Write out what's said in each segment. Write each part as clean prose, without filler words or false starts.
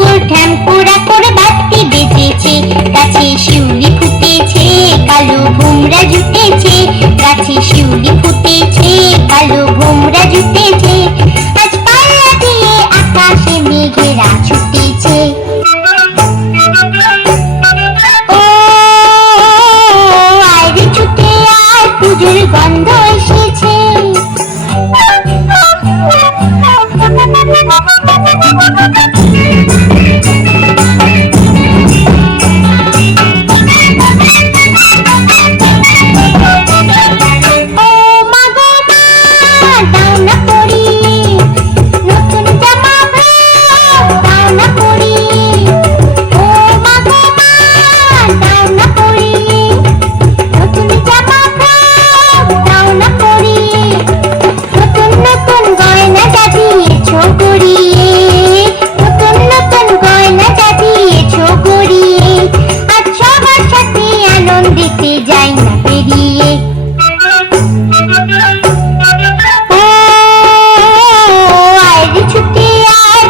কুড়কুড় ঢ্যামকুড়া করে বাতি বেজেছে, গাছে শিউলি ফুটেছে, কালো ভোমরা জুটেছে, গাছে শিউলি ফুটেছে, কালো ভোমরা জুটেছে, আজ পাল্লা দিয়ে আকাশে মেঘেরা ছুটেছে। ও আয় ছুটে আয়, পুজোর গন্ধ এসেছে।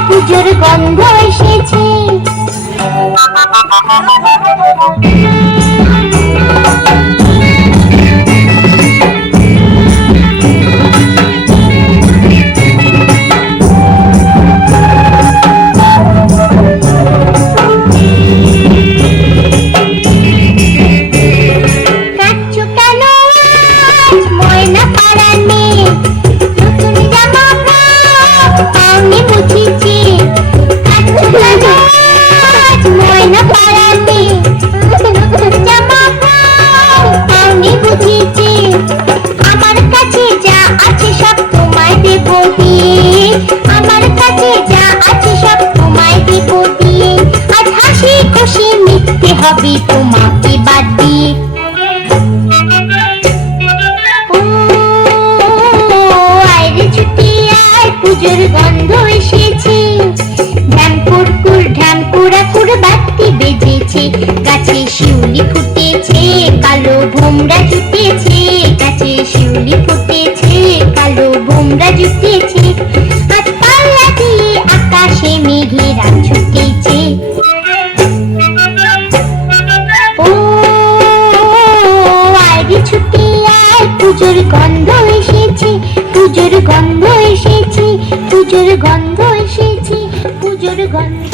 পুজোর গন্ধ এসেছে। কাচ্চু কেন আজ ময়না পাড়ানে, নতুন জামা পাওনি বুঝেছি। ময়না পাড়াতে নতুন জামা পাওনি বুঝেছি। আমার কাছে যা আছে সব তোমায় দেব দিয়ে, আমার কাছে যা আছে সব তোমায় দেব দিয়ে, আজ হাসি খুশি মিটতে হবে তোমাকে বাদ দিয়ে। পুজোর গন্ধ এসেছে, ঢ্যামকুড়কুড় ঢ্যামকুড়া করে বাতি বেজেছে, গাছে শিউলি ফুটেছে, কালো ভোমরা জুটেছে, গাছে শিউলি ফুটেছে, কালো ভোমরা জুটেছে, আজ পাল্লা দিয়ে আকাশে মেঘেরা ছুটেছে। ও আয় ছুটে আয়, পুজোর গন্ধ এসেছে, পুজোর গন্ধ এসেছে, পুজোর গন্ধ এসেছে, পুজোর গন্ধ।